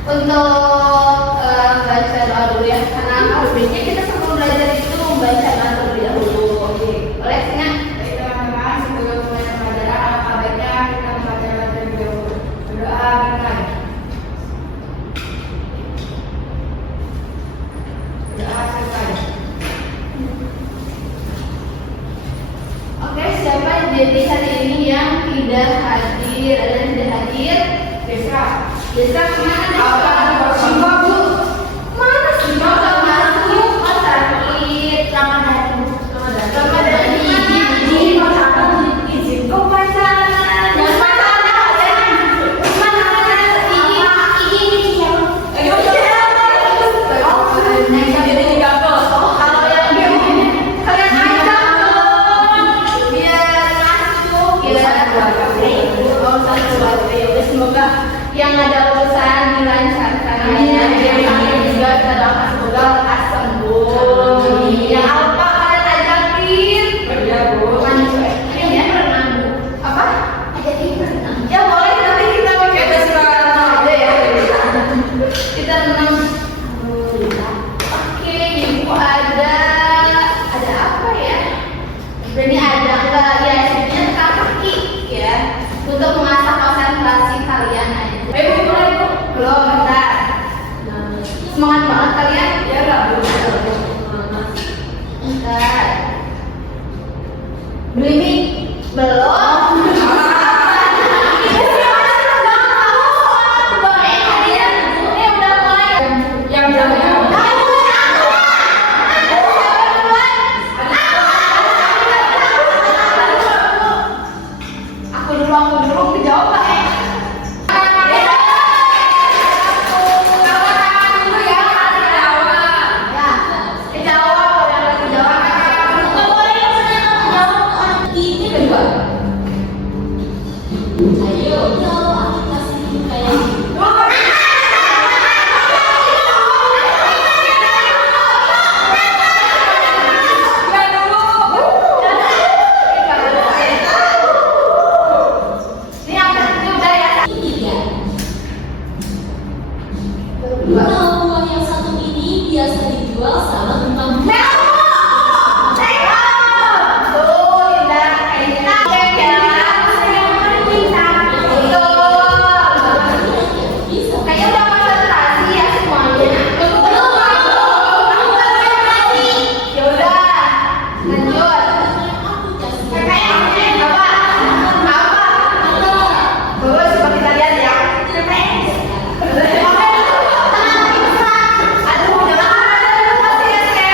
Untuk baca doa dulu ya, karena alumninya kita sebelum belajar itu membaca doa terlebih dahulu. Oke, boleh ingat? Baik teman-teman, sebelum mulai pelajaran, alangkah baiknya kita membaca doa terlebih dahulu. Berdoa dimulai. Berdoa selesai. Oke, siapa jadi hari ini yang tidak hadir? Ada yang tidak hadir? Desa. Desa kemana? Simbah, Bu. Mana sih? Selamat masuk. Oh, sakit. Selamat datang. Selamat datang. Izin. Izin. Kok pacaran? Yang mana? Semoga yang ada urusan dilancarkan ya. Yang sakit juga terdapat semoga lekas sembuh. Yang apa kalian ajakin? Iya, Bu. Ya berenang Bu. Apa? Ajakin berenang. Ya boleh, tapi kita pakai bahasa aja ya. Kita renang. Oke, Ibu ada apa ya? Ini ada enggak ya? Sebenarnya kaki ya. Untuk mengasah konsentrasi kalian aja. Ibu mulai Bu. Belum, bentar. Semangat banget kalian? Ya enggak Bu. Bentar. Ini belum. Aku dulu dijawab Pak. Uang yang satu ini biasa dijual sama tumpang. Aduh, jangan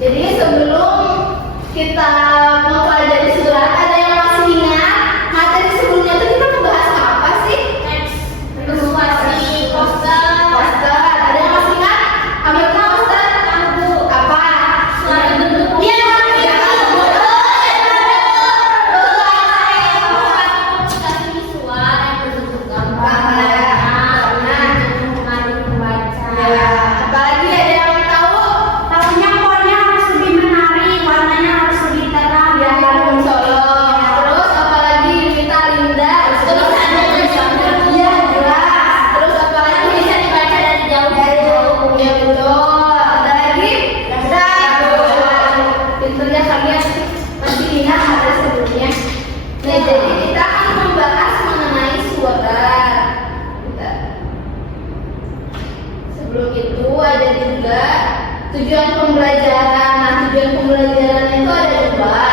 Jadi sebelum kita mempelajari surat, ada yang masih ingat materi sebelumnya itu kita membahas apa sih? Mensuasi poster. Ada yang masih ingat? Apa itu poster? Apa? Suara bentuk. Iya, Komunikasi visual yang berbentuk gambar. apalagi ada yang tahu? Tahunya warnanya harus lebih menarik, warnanya harus lebih terang Ya, colong. Terus apalagi kita Linda? Tulisannya jelas. Iya, jelas. Terus apalagi Bisa dibaca dari jauh. Ya betul. Ada lagi? Pinternya kalian masih ingat ada sebelumnya. Nah, jadi kita akan membahas mengenai surat. Sebelum itu ada juga tujuan pembelajaran. Nah, tujuan pembelajaran itu ada dua,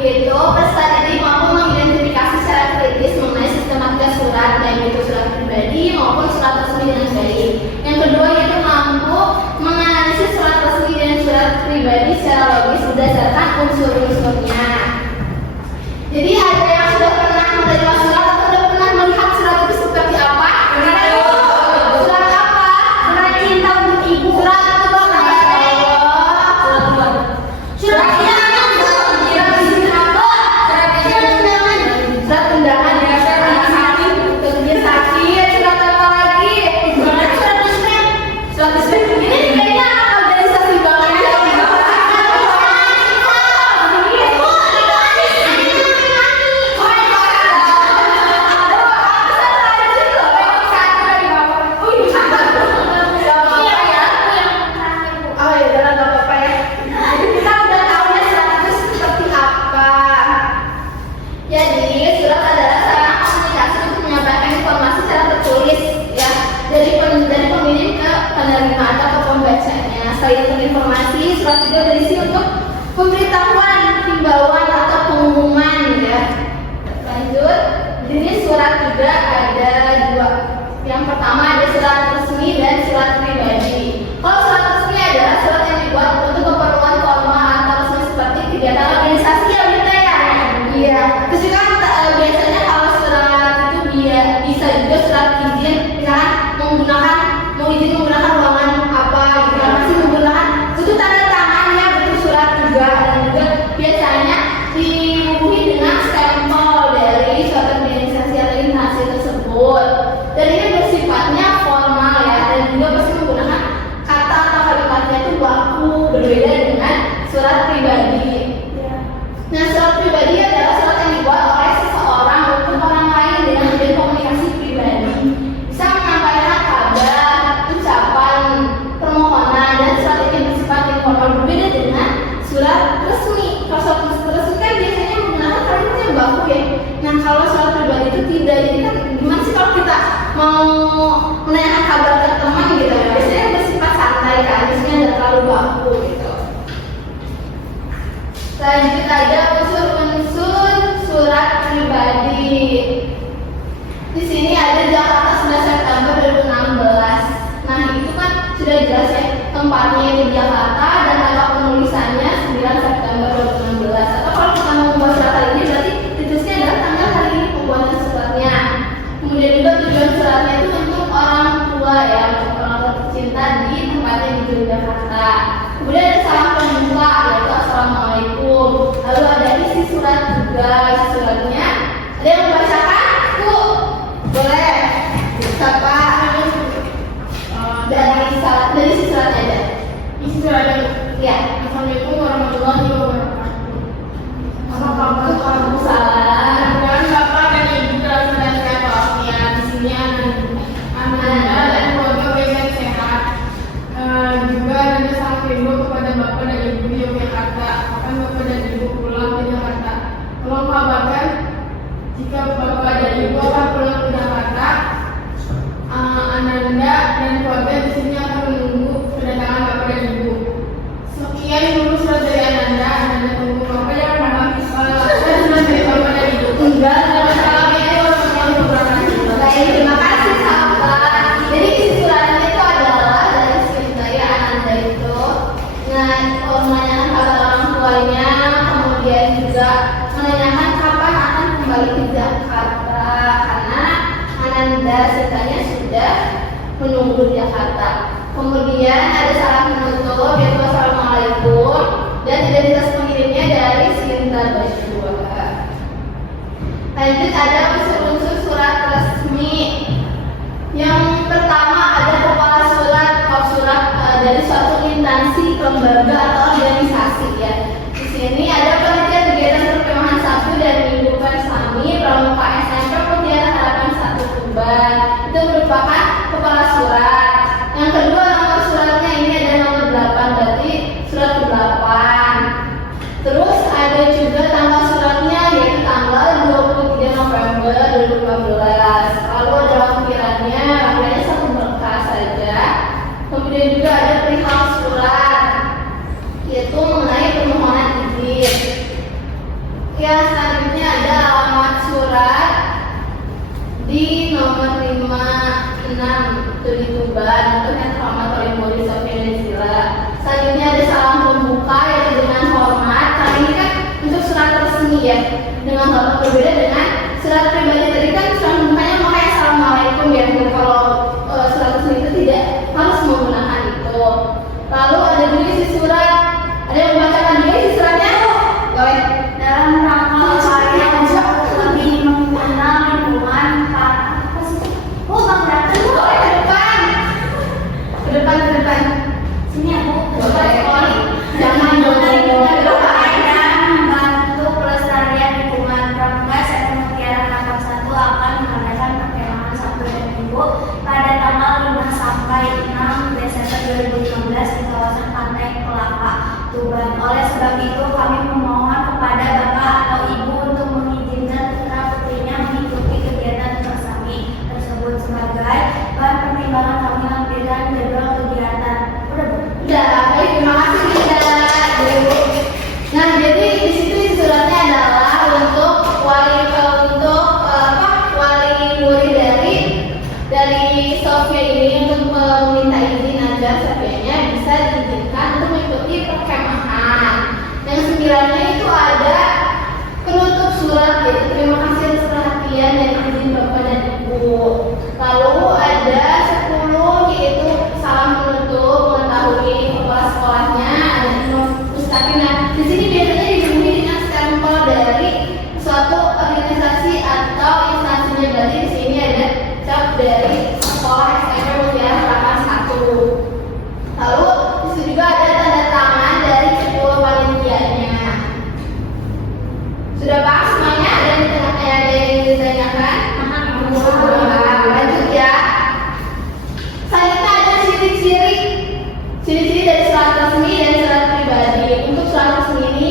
yaitu peserta didik mampu mengidentifikasi secara kritis mengenai sistematika surat, baik itu surat pribadi maupun surat resmi dengan baik. Yang kedua yaitu mampu menganalisis surat resmi dan surat pribadi secara logis berdasarkan unsur-unsurnya. Jadi ada yang sudah pernah menerima surat atau sudah pernah melihat surat itu seperti apa? Surat apa? Surat cinta untuk ibu. Surat untuk bapak. Surat undangan. Surat undangan ya. Kerja sakit. Surat apa lagi? Surat resmi. Ini kayaknya organisasi banget. Oh ya, udah nggak apa-apa ya. Jadi kita udah tahu ya surat itu seperti apa. Jadi surat adalah sarana komunikasi untuk menyampaikan informasi secara tertulis ya dari pemilik ke penerima atau pembacanya. Selain informasi, surat juga berisi untuk pemberitahuan, himbauan atau pengumuman ya. Lanjut, jenis surat juga ada dua. Yang pertama ada surat resmi dan surat pribadi. Kalau surat resmi adalah surat yang dibuat untuk keperluan formal atau resmi seperti kegiatan organisasi ya kita ya. Iya. Terus juga biasanya kalau surat itu dia bisa juga surat izin, misalkan mau izin menggunakan ruangan apa gitu. Masih menggunakan itu tanda tangan ya, betul surat juga. Dan juga biasanya dibubuhi dengan stempel dari suatu organisasi atau instansi tersebut. Dan ini bersifatnya formal ya, dan juga pasti menggunakan kata atau kalimatnya itu baku, berbeda dengan surat pribadi. Nah, surat pribadi adalah surat yang dibuat oleh seseorang untuk orang lain dengan tujuan komunikasi pribadi. Bisa menyampaikan kabar, ucapan, permohonan, dan surat ini bersifat informal, berbeda dengan surat resmi. Kalau surat resmi kan biasanya menggunakan kalimat yang baku ya. Nah, kalau surat pribadi itu tidak. Jadi kan gimana sih kalau kita mau menanyakan kabar ke teman gitu ya? Biasanya bersifat santai kan, biasanya tidak terlalu baku gitu. Lanjut ada unsur-unsur surat pribadi. Di sini ada Jakarta 11 September 2016. Nah, itu kan sudah jelas ya, tempatnya di Jakarta dan tanggal penulisannya 9 September 2016. Atau kalau kita mau membuat surat hari ini berarti titusnya adalah tanggal hari ini pembuatan suratnya. Kemudian juga tujuan suratnya itu untuk orang tua ya, untuk orang tercinta di tempatnya di Yogyakarta. Kemudian ada salam pembuka yaitu assalamualaikum. Lalu ada isi surat juga. Isi suratnya ada yang membacakan? Bu, boleh. Siapa? Dari isi suratnya ada. Isi suratnya. Ya. Assalamualaikum warahmatullahi wabarakatuh. Apa kabar? Waalaikumsalam. Dan Bapak dan Ibu dalam keadaan sehat walafiat. Di sini Anda dan keluarga baik sehat. Juga ada salam rindu kepada Bapak dan Ibu di Yogyakarta. Akan Bapak dan Ibu pulang ke Jakarta. Tolong kabarkan jika Bapak dan Ibu akan pulang ke Jakarta. Ananda dan keluarga di sini akan menunggu kedatangan Bapak dan Ibu. Sekian dulu surat dari Ananda tunggu Bapak jangan nambah surat dari Bapak dan Ibu. Enggak. Assalamualaikum warahmatullahi wabarakatuh. Baik, terima kasih sahabat. Jadi isi suratnya itu adalah dari Sintaya Ananda itu. Nah, menanyakan kabar orang tuanya, kemudian juga menanyakan kapan akan kembali ke Jakarta karena Ananda sisanya sudah menunggu di Jakarta. Kemudian ada salam penutup yaitu Assalamualaikum dan identitas pengirimnya dari Sinta Bashua. Lanjut ada unsur-unsur surat resmi. Yang pertama ada kepala surat, surat dari suatu instansi, lembaga atau organisasi ya. Di sini ada panitia kegiatan perkemahan Sabtu dan Minggu Persami Pramuka SMP Mutiara Harapan 1 Tuban. Itu merupakan kepala surat. Yang kedua nomor suratnya ini ada nomor 8, berarti surat ke-8. Terus ada juga tanggal suratnya yaitu tanggal 23 November 2015. Lalu ada lampirannya satu berkas saja. Kemudian juga ada perihal surat yaitu mengenai permohonan izin. Ya, selanjutnya ada alamat surat di nomor 56 itu di Tuban untuk yang terhormat Mori Sofia dan Sila. Selanjutnya ada salam pembuka yaitu dengan hormat. Karena ini kan untuk surat resmi ya, dengan hormat berbeda dengan surat pribadi tadi kan surat pembukanya makanya Assalamualaikum ya. Kalau surat resmi itu tidak harus menggunakan itu. Lalu ada juga isi surat. Ada yang membacakan juga isi suratnya? Boleh. Dalam rangka upaya lebih mengenal lingkungan apa sih? Oh, Bang Datang. Boleh ke depan. Ke depan. Sini aku. Boleh. Jangan dong. Dan membantu pelestarian lingkungan Pramuka SMP Mutiara Harapan 1 akan mengadakan perkemahan Sabtu dan Minggu pada tanggal 5 sampai 6 Desember 2015 di kawasan Pantai Kelapa, Tuban. Oleh sebab itu kami memohon kepada Bapak atau Ibu untuk mengizinkan putra putrinya mengikuti kegiatan bersami tersebut sebagai bahan pertimbangan kami lampirkan jadwal kegiatan. Udah, baik, terima kasih Linda. Nah, jadi di situ suratnya adalah untuk wali dari Sofia ini untuk meminta izin agar Sofianya bisa diizinkan untuk mengikuti perkemahan. Yang sembilannya itu ada penutup surat yaitu terima kasih atas perhatian dan izin Bapak dan Ibu. Lalu ada 10 yaitu salam penutup mengetahui kepala sekolahnya ada Mustaqim. Nah, di sini biasanya dipenuhi dengan stempel dari suatu organisasi atau instansinya. Berarti di sini ada cap dari sekolah SMP Mutiara Harapan 1. Lalu di sini juga ada tanda tangan dari ketua panitianya. Sudah paham semuanya? Ada yang ditanyakan? Lanjut ya. Selanjutnya ada ciri-ciri dari surat resmi dan surat pribadi. Untuk surat resmi ini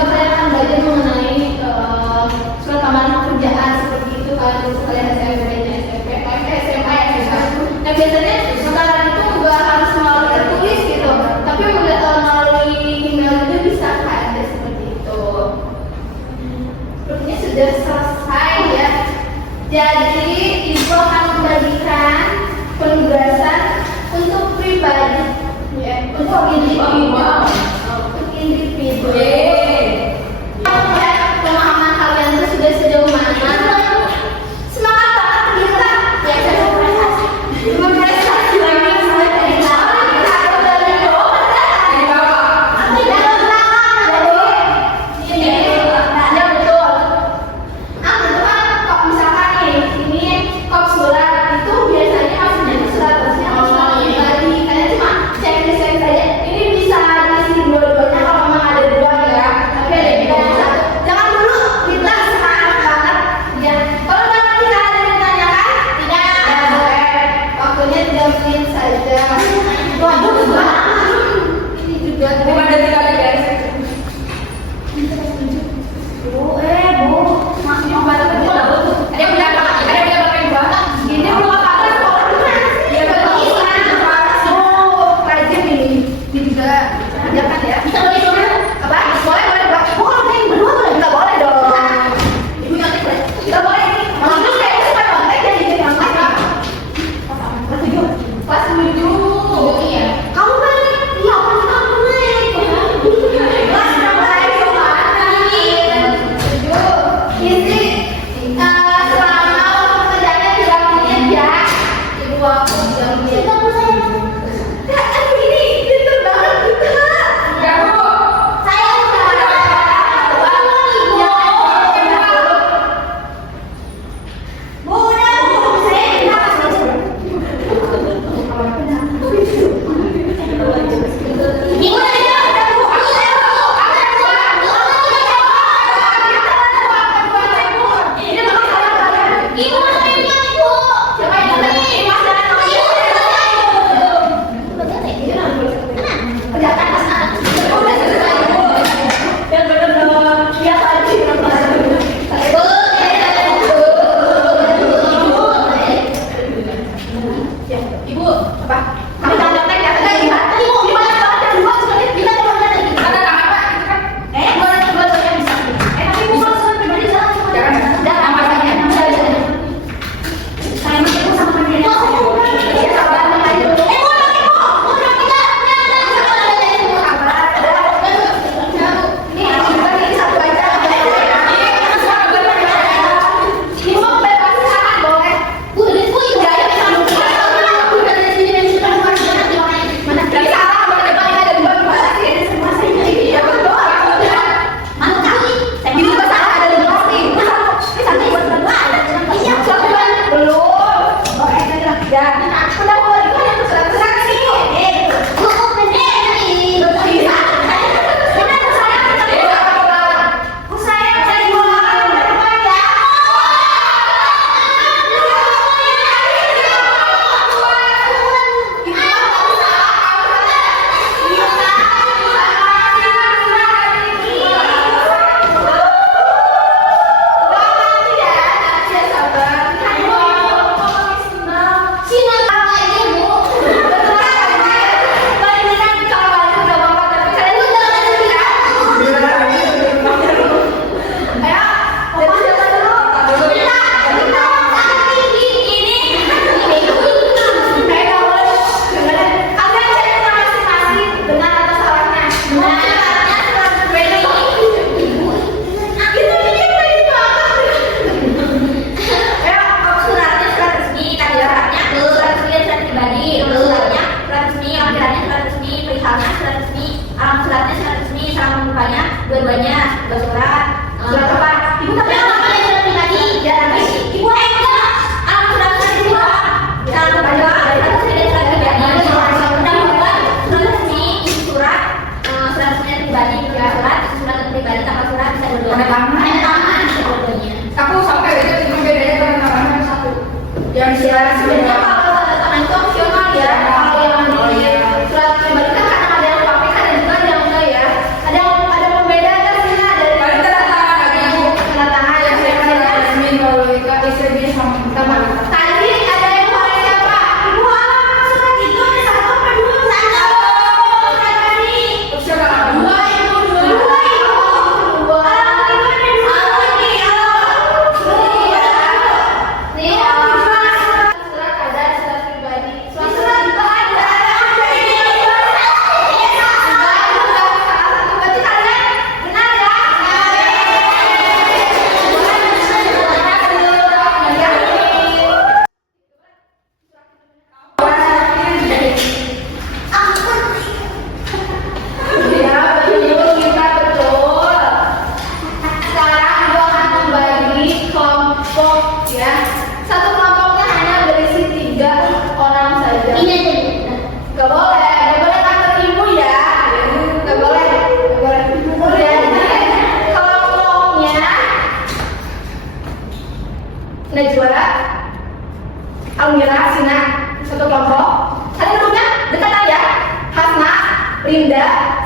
juga kalian akan belajar mengenai surat tambahan pekerjaan seperti itu kan untuk kalian SMP, SMA ya. Nah biasanya sekarang itu nggak harus melalui tertulis gitu, tapi melalui email juga bisa kan, seperti itu. Sepertinya sudah selesai ya. Jadi ibu akan membagikan penugasan untuk pribadi, ya, untuk individu. Ya, pemahaman kalian itu sudah sejauh mana? Semangat banget kita. Ya, berprestasi lagi dari bawah. Dari bawah. Ini ada betul. Betul kan? Kok misalkan nih, ini kop surat itu biasanya maksudnya itu surat resmi atau pribadi. Kalian cuma checklist saja. Ini bisa diisi dua-duanya kalau memang ada dua ya. Tapi ada juga yang satu. Jangan dulu kita semangat banget. Ya. Kalau memang tidak ada yang ditanyakan, tidak. Ya, boleh. Waktunya 3 menit saja. Waduh, ini juga. Bukan ada 3 guys. Bu, maksudnya Ada yang punya apa? Ada yang punya pakai dua? ini belum apa-apa kok. Ya betul. Rajin ini juga kerjakan ya. Apa? Boleh, Pak. Kalau yang berdua boleh, enggak boleh dong. Ibu nyontek boleh. Enggak boleh. Maksudnya kayak suka nyontek jadi yang mana? Pas 7. Iya. Kamu kan iya, pas kamu naik. Pas kamu naik kemana? 7. Isi selama pekerjaannya 3 menit ya. Ibu aku 3 menit. Aduh ini pintar banget kita. Ya, Bu. Saya Ibu, apa? Kamu jangan nyontek ya. Gimana kalau ada 2 menit kita coba lagi. Ada apa? Buat yang bisa. Tapi ibu kalau soal pribadi jangan apa saja. Saya masih ibu sama dia. Iya, sabar aja dulu. Ini satu aja. Ibu mau bebas silakan boleh. Bu, enggak ya kamu. Udah dari sini mana? Enggak salah, boleh ada 2 gimana sih? Semua saya jadi ya betul. Mana kali? Saya bilang enggak salah ada 2 sih. Ini satu buat berdua. Iya, satu belum. Oke, ya. Udah boleh kan terserah sih. Dua-duanya, 2 surat. Surat apa? Ibu tapi apa yang surat pribadi? Ya, tapi ibu enggak. Surat kedua. Surat kedua. Itu sudah surat pribadi. Surat resmi, surat resmi pribadi, surat pribadi sama surat bisa dua-duanya. Ada tangan. Dua-duanya. Aku sampai bedanya karena satu. Yang Sebenarnya kalau tanda tangan itu opsional ya. Kalau yang di surat pribadi kan kadang ada yang pakai, ada juga yang enggak ya. Ada pembeda nggak sih?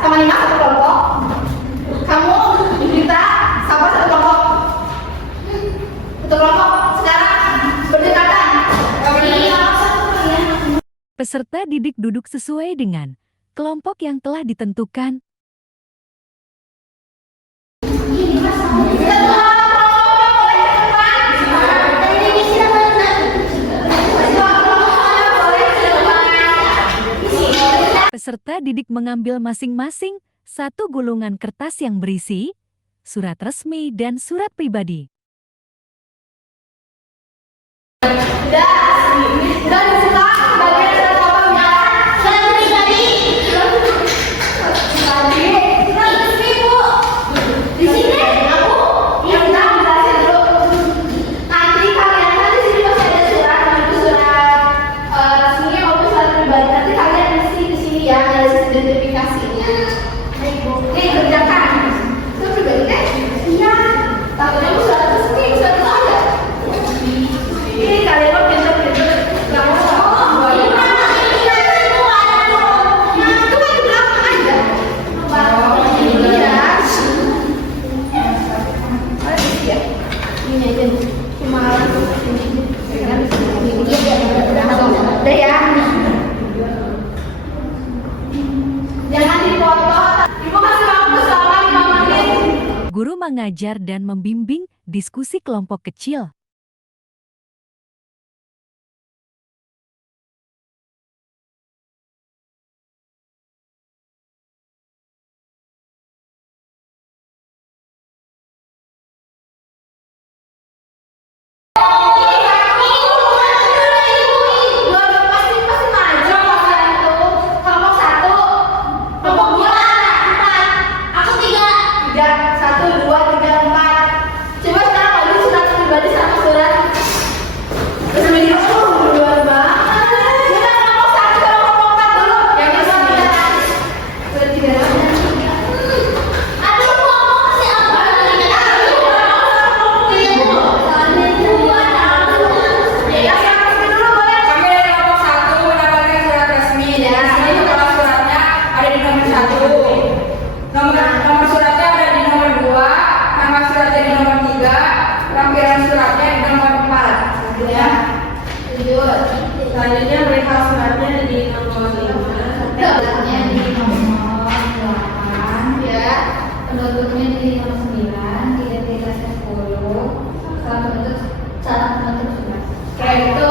sama Nina satu kelompok. Kamu, Dita, sama satu kelompok. Satu kelompok sekarang berdekatan. Peserta didik duduk sesuai dengan kelompok yang telah ditentukan. Peserta didik mengambil masing-masing satu gulungan kertas yang berisi surat resmi dan surat pribadi. Dan buka bagian surat kelompoknya. Surat pribadi. Surat resmi, Bu. Di sini aku yang jelasin dulu. Nanti kalian kan di sini masih ada surat, itu surat resmi maupun surat pribadi. Nanti kalian mesti di sini ya, ada identifikasinya. Nih kerjakan. Surat pribadi kan? Iya. Takutnya Bu surat resmi, surat itu ada. Ini kalian mau pinter-pinter. Kamu mau ini mana? Itu kan di belakang aja. Iya. Ini aja. Cuma udah ya. Jangan dipoto. Ibu kasih waktu selama 5 menit. Guru mengajar dan membimbing diskusi kelompok kecil. Nomor suratnya ada di nomor 2, nama suratnya di nomor 3, lampiran suratnya di nomor 4. Ya. Selanjutnya perihal suratnya di nomor 5. Dapatnya di nomor 8 ya, penutupnya di nomor 9, identitasnya 10, cara menutup surat. Kayak gitu.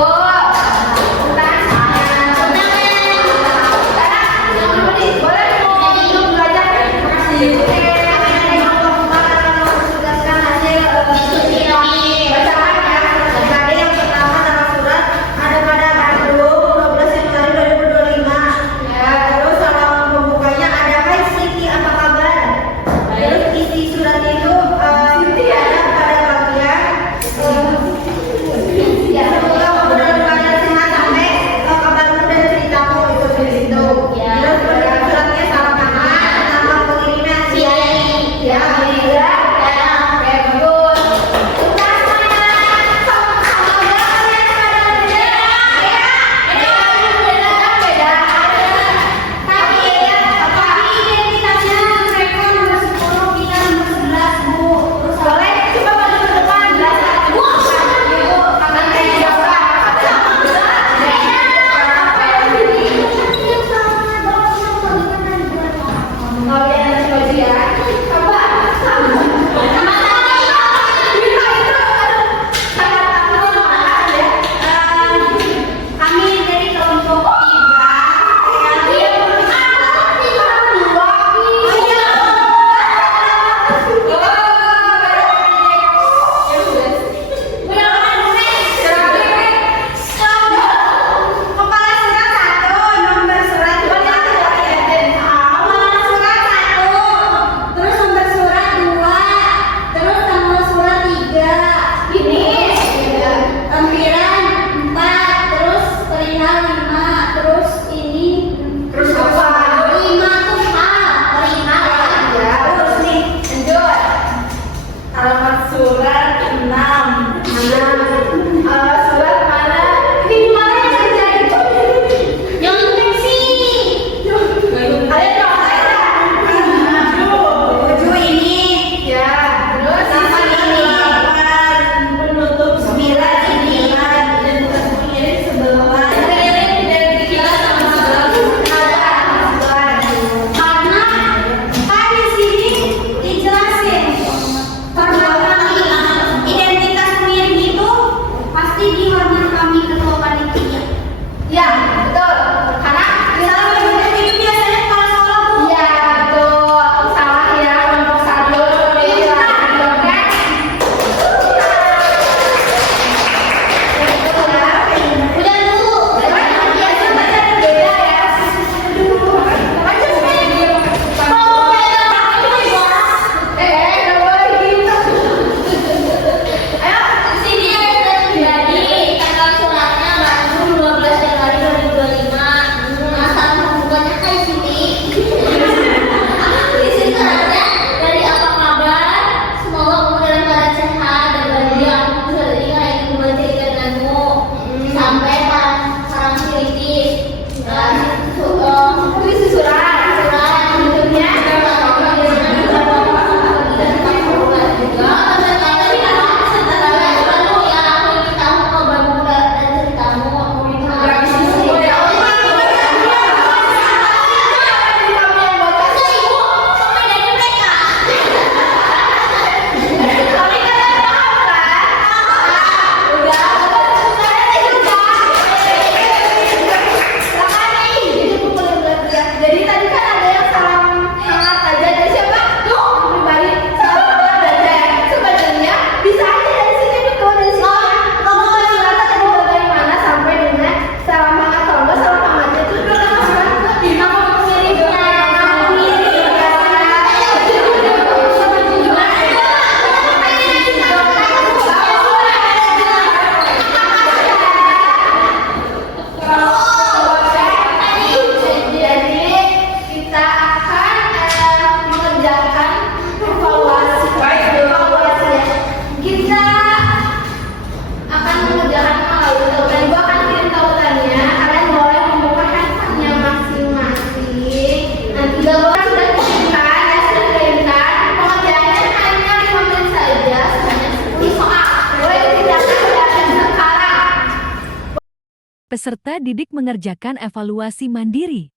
Peserta didik mengerjakan evaluasi mandiri.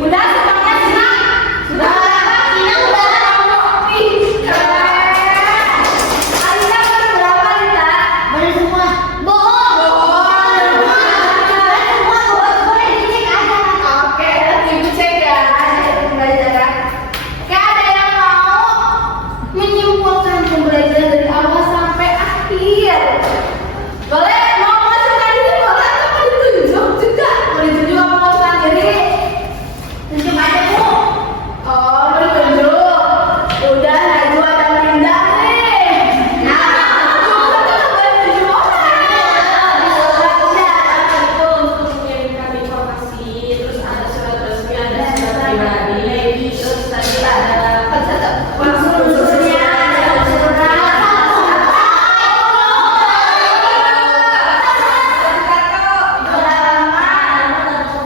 Udah semuanya Sina. Sudah. Sina udah. Ih, keren. Alina baru berapa Lita? Baru semua. Bohong. Semua boleh dicek aja. Oke, ibu cek ya. Pembelajaran. Oke, ada yang mau menyimpulkan pembelajaran dari awal sampai akhir? Boleh? Mau masukkan diri boleh atau mau ditunjuk juga? Mau ditunjuk apa mau masukkan diri? Tunjuk aja Bu. Oh, mau ditunjuk. Udah Najwa dan Linda nih. Nah, coba tuh boleh tunjuk orang. Itu untuk mengirimkan informasi, terus ada surat resmi, ada surat pribadi, terus tadi ada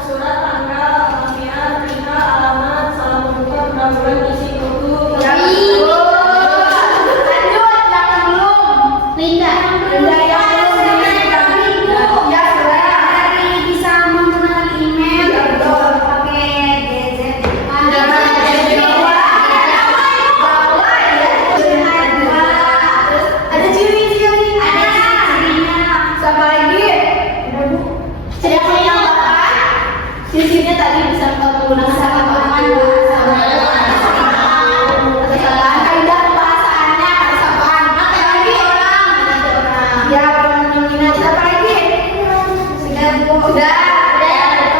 surat tanggal, kelahiran, tinggal, alamat, salam membuka, penampilan, isi buku. Bisa menggunakan email, pakai gadget. Ada ciri-ciri. Ada ciri-cirinya. Sama lagi. Ciri-cirinya apa? Ciri-cirinya tadi bisa menggunakan kata paman, kesalahan kaidah pembahasannya, kesalahan. Apa lagi orang? Ya, orang minat. Apa lagi? Udah.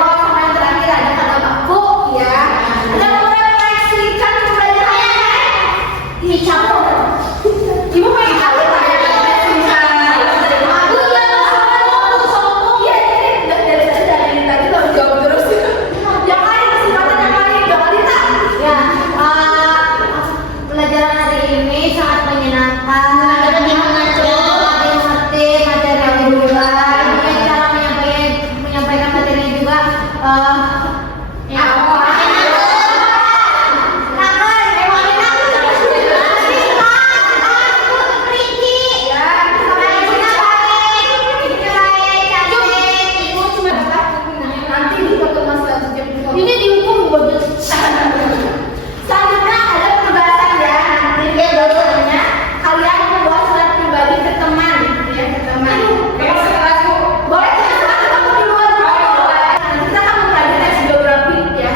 Oh, yang terakhir ada kata baku, ya. Ada merefleksikan pembelajarannya. Ini campur. Ibu pengen tahu ya? Pelajaran hari ini sangat menyenangkan. Mengerti materi juga. Cara menyampaikan materi juga. Ini dihukum bagus. Selanjutnya ada penugasan ya. Nanti biasanya kalian membawa surat pribadi ke teman, ya ke teman. Boleh kita kamu di luar boleh. Nanti kita akan mempelajari geografi ya.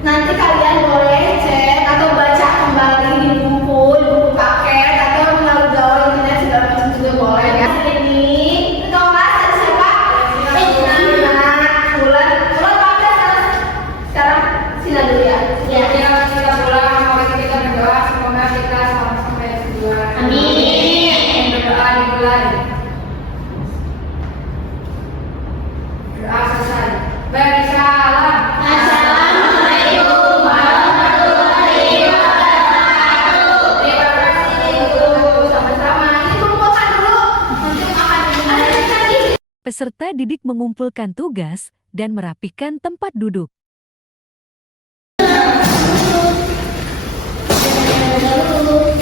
Nanti kalian boleh cek atau baca kembali di buku paket atau melalui gaul internet segala macam juga boleh ya. Ini ketua kelas ada siapa? Bulan sekarang Sina dulu ya. Kita pulang, mari kita berdoa, semoga kita selamat sampai tujuan. Amin. Berdoa dimulai. Doa selesai. Beri salam. Assalamualaikum warahmatullahi wabarakatuh. Terima kasih Ibu. Sama-sama. Ini kumpulkan dulu. Nanti akan ada lagi. Peserta didik mengumpulkan tugas dan merapikan tempat duduk. Dulu.